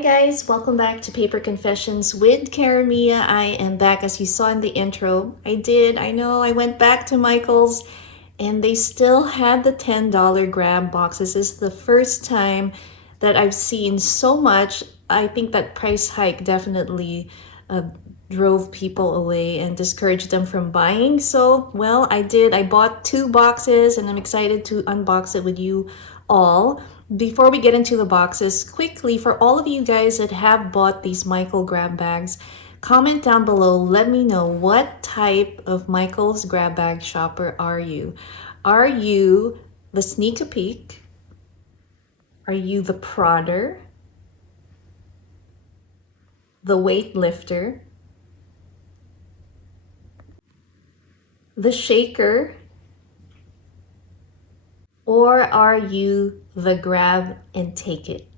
guys, welcome back to Paper Confessions with Karamia. I am back as you saw in the intro. I know, I went back to Michael's and they still had the $10 grab boxes. This is the first time that I've seen so much. I think that price hike definitely drove people away and discouraged them from buying. So, well, I did. I bought 2 boxes and I'm excited to unbox it with you all. Before we get into the boxes, quickly, for all of you guys that have bought these Michael grab bags, comment down below. Let me know, what type of Michael's grab bag shopper are you? Are you the sneak a peek? Are you the prodder? The weightlifter? The shaker? Or are you the grab and take it?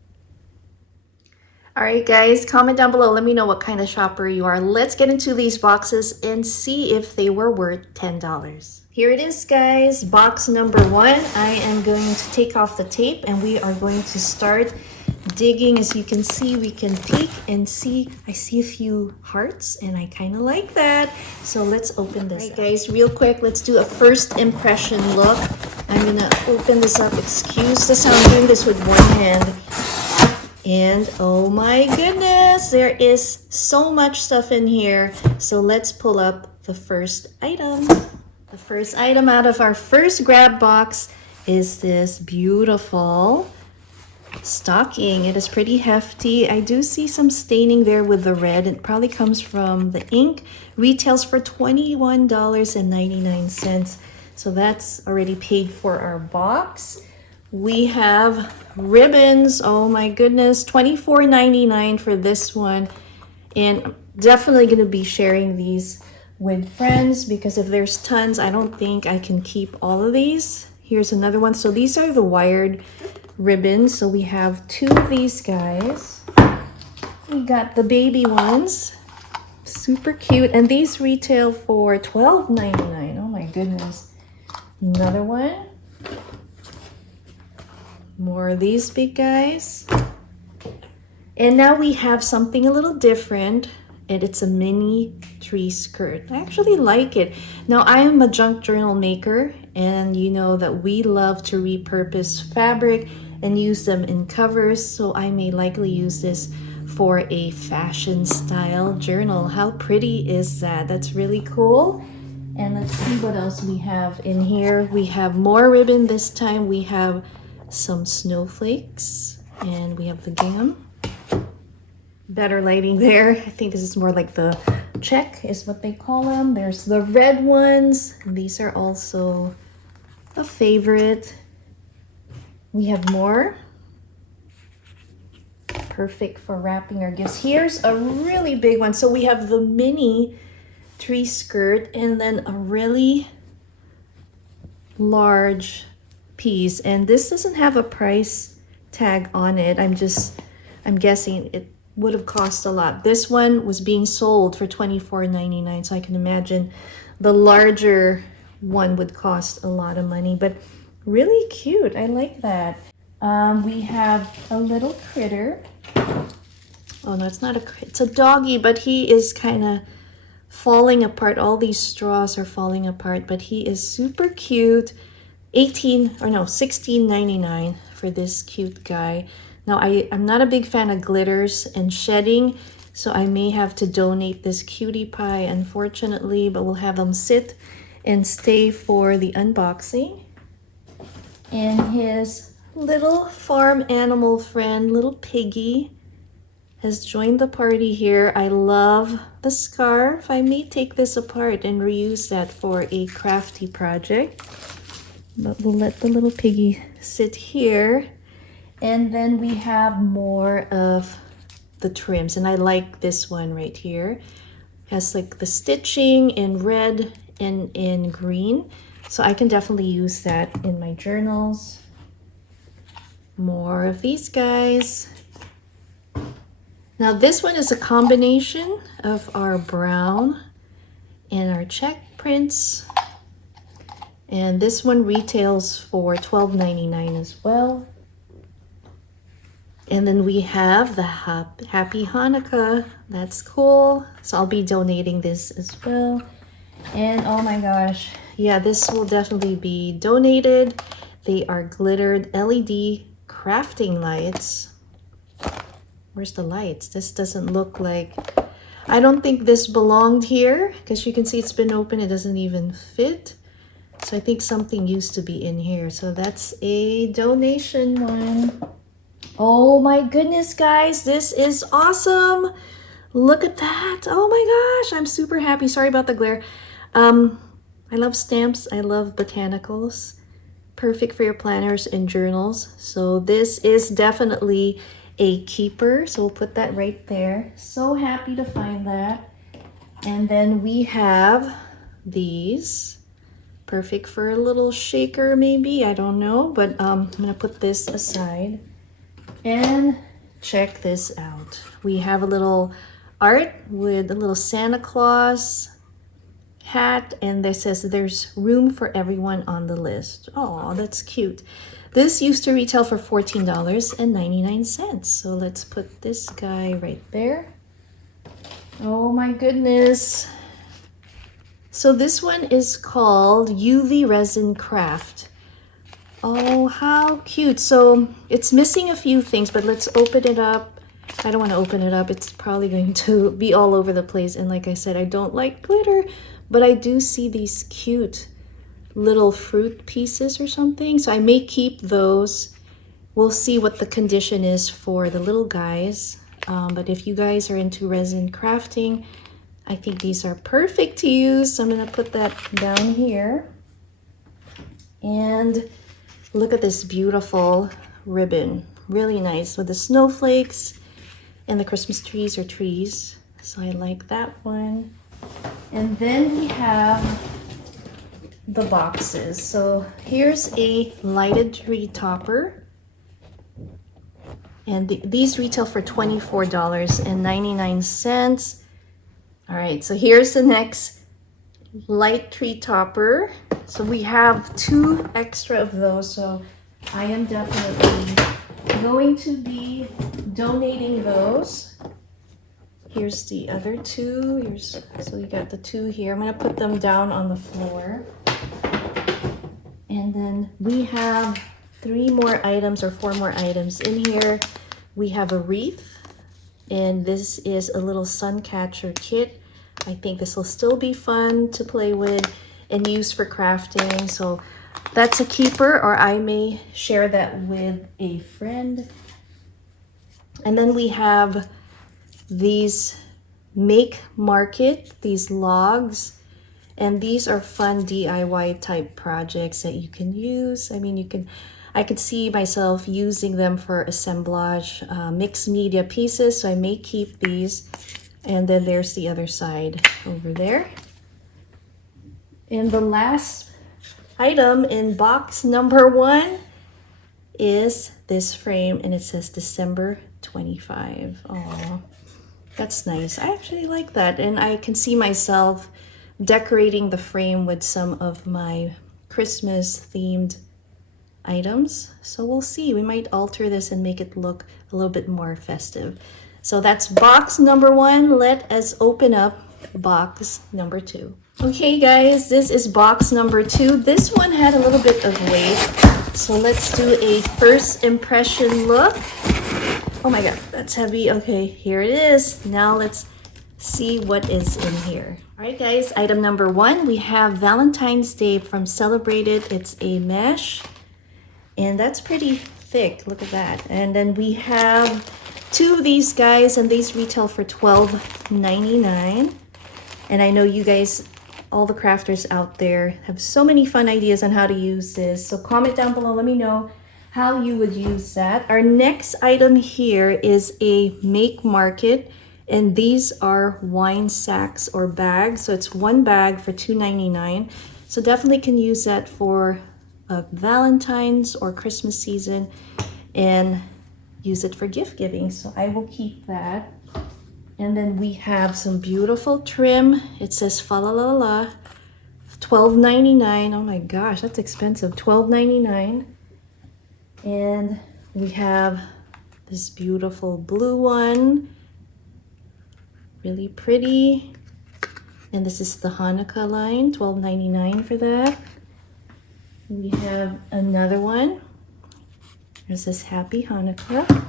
All right, guys, comment down below. Let me know what kind of shopper you are. Let's get into these boxes and see if they were worth $10. Here it is, guys. Box number 1. I am going to take off the tape and we are going to start digging. As you can see, we can peek and see. I see a few hearts and I kind of like that. So let's open this up. Guys, real quick, let's do a first impression look. I'm gonna open this up. Excuse the sound, I'm doing this with one hand. And oh my goodness, there is so much stuff in here. So let's pull up the first item. The first item out of our first grab box is this beautiful stocking. It is pretty hefty. I do see some staining there with the red. It probably comes from the ink. Retails for $21.99. So that's already paid for our box. We have ribbons. Oh my goodness, $24.99 for this one. And I'm definitely going to be sharing these with friends because if there's tons, I don't think I can keep all of these. Here's another one. So these are the wired ribbons. So we have 2 of these guys. We got the baby ones. Super cute. And these retail for $12.99. Oh my goodness. Another one. More of these big guys. And now we have something a little different. And it's a mini tree skirt. I actually like it. Now, I am a junk journal maker. And you know that we love to repurpose fabric and use them in covers. So I may likely use this for a fashion style journal. How pretty is that? That's really cool. And let's see what else we have in here. We have more ribbon this time. We have some snowflakes and we have the gingham. Better lighting there. I think this is more like the check is what they call them. There's the red ones. These are also a favorite. We have more. Perfect for wrapping our gifts. Here's a really big one. So we have the mini tree skirt and then a really large piece. And this doesn't have a price tag on it. I'm guessing it would have cost a lot. This one was being sold for $24.99. So I can imagine the larger one would cost a lot of money, but really cute. I like that. We have a little critter. Oh no, it's not a critter. It's a doggy, but he is kind of falling apart. All these straws are falling apart, but he is super cute. $16.99 for this cute guy. Now, I'm not a big fan of glitters and shedding, so I may have to donate this cutie pie, unfortunately, but we'll have them sit and stay for the unboxing. And his little farm animal friend, little piggy, has joined the party here. I love the scarf. I may take this apart and reuse that for a crafty project. But we'll let the little piggy sit here. And then we have more of the trims. And I like this one right here. Has like the stitching in red and in green. So I can definitely use that in my journals. More of these guys. Now this one is a combination of our brown and our check prints. And this one retails for $12.99 as well. And then we have the Happy Hanukkah. That's cool. So I'll be donating this as well. And oh my gosh, yeah, this will definitely be donated. They are glittered LED crafting lights. Where's the lights? This doesn't look like, I don't think this belonged here because you can see it's been open. It doesn't even fit. So I think something used to be in here. So that's a donation one. Oh my goodness, guys, this is awesome. Look at that. Oh my gosh, I'm super happy. Sorry about the glare. I love stamps. I love botanicals. Perfect for your planners and journals. So this is definitely a keeper. So we'll put that right there. So happy to find that. And then we have these. Perfect for a little shaker maybe. I don't know. But I'm going to put this aside. And check this out. We have a little art with a little Santa Claus hat, and this says there's room for everyone on the list. Oh, that's cute. This used to retail for $14.99. So let's put this guy right there. Oh my goodness. So this one is called UV Resin Craft. Oh, how cute. So it's missing a few things, but let's open it up. I don't want to open it up. It's probably going to be all over the place. And like I said, I don't like glitter, but I do see these cute little fruit pieces or something. So I may keep those. We'll see what the condition is for the little guys. But if you guys are into resin crafting, I think these are perfect to use. So I'm going to put that down here. And look at this beautiful ribbon. Really nice with the snowflakes and the Christmas trees or trees. So I like that one. And then we have the boxes. So here's a lighted tree topper. And these retail for $24.99. All right, so here's the next light tree topper. So we have 2 extra of those, so I am definitely going to be donating those. Here's the other 2. So you got the 2 here. I'm going to put them down on the floor. And then we have 3 more items or 4 more items in here. We have a wreath, and this is a little sun catcher kit. I think this will still be fun to play with and use for crafting. So that's a keeper, or I may share that with a friend. And then we have these Make Market, these logs, and these are fun DIY type projects that you can use. I mean, I could see myself using them for assemblage, mixed media pieces, so I may keep these. And then there's the other side over there. And the last item in box number 1 is this frame, and it says December 25. Oh, that's nice. I actually like that, and I can see myself decorating the frame with some of my Christmas themed items. So we'll see. We might alter this and make it look a little bit more festive. So that's box number 1. Let us open up box number 2. Okay guys, this is box number 2. This one had a little bit of weight. So let's do a first impression look. Oh my god, that's heavy. Okay, here it is. Now let's see what is in here. All right guys, item number 1, we have Valentine's Day from Celebrated. It's a mesh, and that's pretty thick. Look at that. And then we have 2 of these guys, and these retail for $12.99. And I know you guys, all the crafters out there, have so many fun ideas on how to use this. So comment down below, let me know how you would use that. Our next item here is a Make Market, and these are wine sacks or bags. So it's 1 bag for $2.99. So definitely can use that for Valentine's or Christmas season, and use it for gift giving. So I will keep that. And then we have some beautiful trim. It says fa la la la, $12.99. Oh my gosh, that's expensive. $12.99. And we have this beautiful blue one. Really pretty. And this is the Hanukkah line, $12.99 for that. We have another one. This is Happy Hanukkah.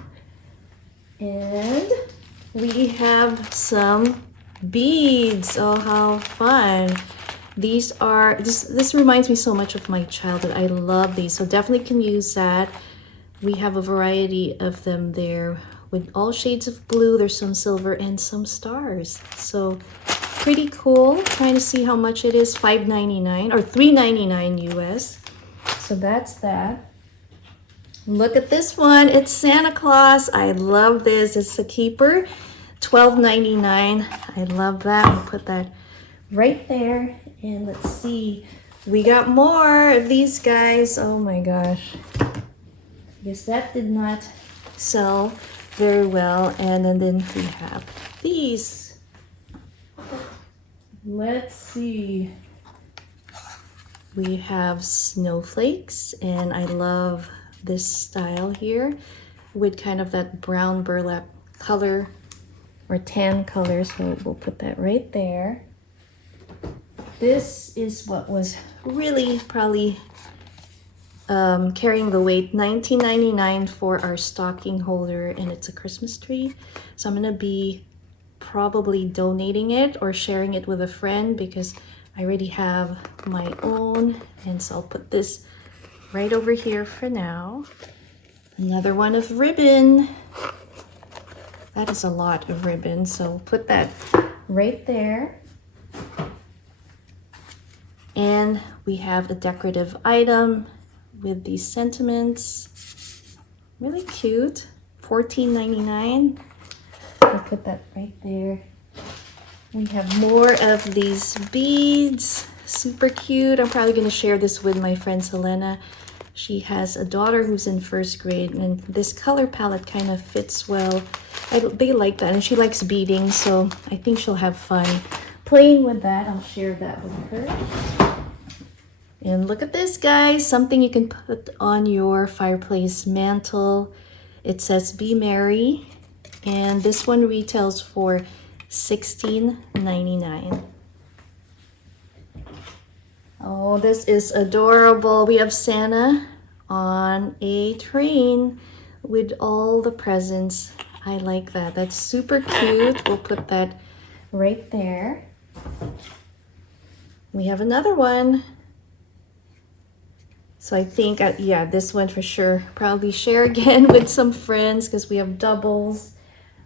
And we have some beads. Oh, how fun. These are, this reminds me so much of my childhood. I love these, so definitely can use that. We have a variety of them there with all shades of blue. There's some silver and some stars. So pretty cool. Trying to see how much it is. $5.99 or $3.99 US. So that's that. Look at this one. It's Santa Claus. I love this. It's a keeper. $12.99. I love that. I'll put that right there. And let's see. We got more of these guys. Oh my gosh. I guess that did not sell very well. And then we have these. Let's see. We have snowflakes, and I love this style here with kind of that brown burlap color or tan color. So we'll put that right there. This is what was really probably carrying the weight, $19.99 for our stocking holder, and it's a Christmas tree. So I'm gonna be probably donating it or sharing it with a friend because I already have my own, and so I'll put this right over here for now. Another one of ribbon. That is a lot of ribbon, so put that right there. And we have a decorative item with these sentiments. Really cute. $14.99. I'll put that right there. We have more of these beads. Super cute. I'm probably going to share this with my friend Selena. She has a daughter who's in first grade, and this color palette kind of fits well. They like that, and she likes beading, so I think she'll have fun playing with that. I'll share that with her. And look at this, guys. Something you can put on your fireplace mantle. It says Be Merry, and this one retails for $16.99. Oh, this is adorable. We have Santa on a train with all the presents. I like that. That's super cute. We'll put that right there. We have another one. So I think, yeah, this one for sure. Probably share again with some friends because we have doubles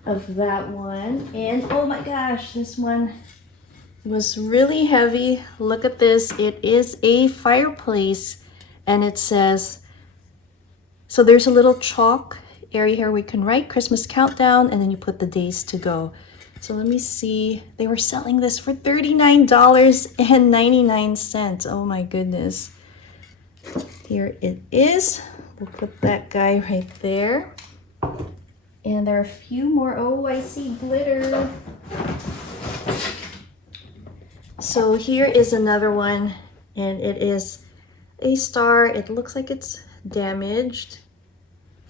of that one. And oh my gosh, this one was really heavy. Look at this. It is a fireplace, and it says, so there's a little chalk area here we can write Christmas countdown, and then you put the days to go. So let me see. They were selling this for $39.99. Oh my goodness. Here it is. We'll put that guy right there. And there are a few more. Oh, I see glitter. So here is another one, and it is a star. It looks like it's damaged.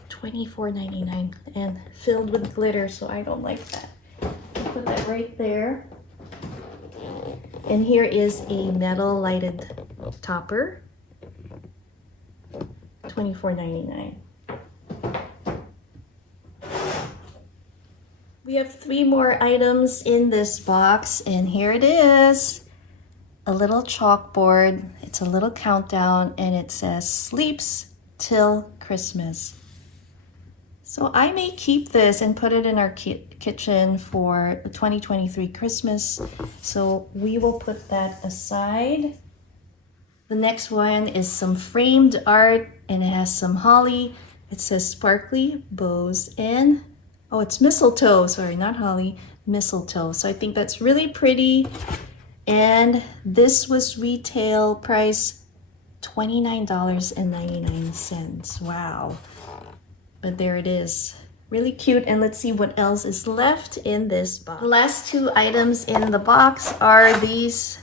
$24.99 and filled with glitter, so I don't like that. I'll put that right there. And here is a metal lighted topper. $24.99. We have 3 more items in this box, and here it is. A little chalkboard. It's a little countdown, and it says Sleeps Till Christmas. So I may keep this and put it in our kitchen for the 2023 Christmas. So we will put that aside. The next one is some framed art, and it has some holly. It says sparkly bows and, oh, it's mistletoe. Sorry, not holly, mistletoe. So I think that's really pretty. And this was retail price $29.99. Wow. But there it is. Really cute. And let's see what else is left in this box. The last 2 items in the box are these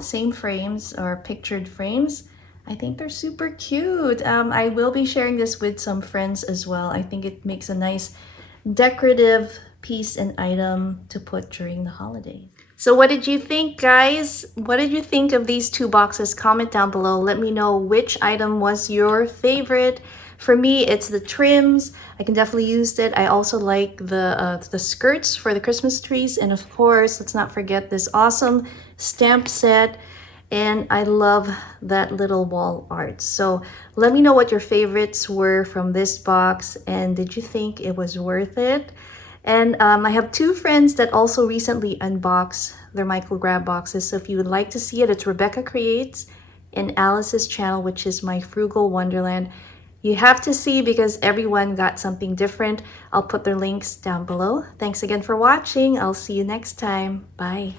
same frames, or pictured frames. I think they're super cute. I will be sharing this with some friends as well. I think it makes a nice decorative piece and item to put during the holiday. So what did you think, guys? What did you think of these two boxes? Comment down below. Let me know which item was your favorite. For me, it's the trims. I can definitely use it. I also like the skirts for the Christmas trees. And of course, let's not forget this awesome stamp set. And I love that little wall art. So let me know what your favorites were from this box. And did you think it was worth it? And I have two friends that also recently unboxed their Michael Grab boxes. So if you would like to see it, it's Rebecca Creates and Alice's channel, which is My Frugal Wonderland. You have to see because everyone got something different. I'll put their links down below. Thanks again for watching. I'll see you next time. Bye.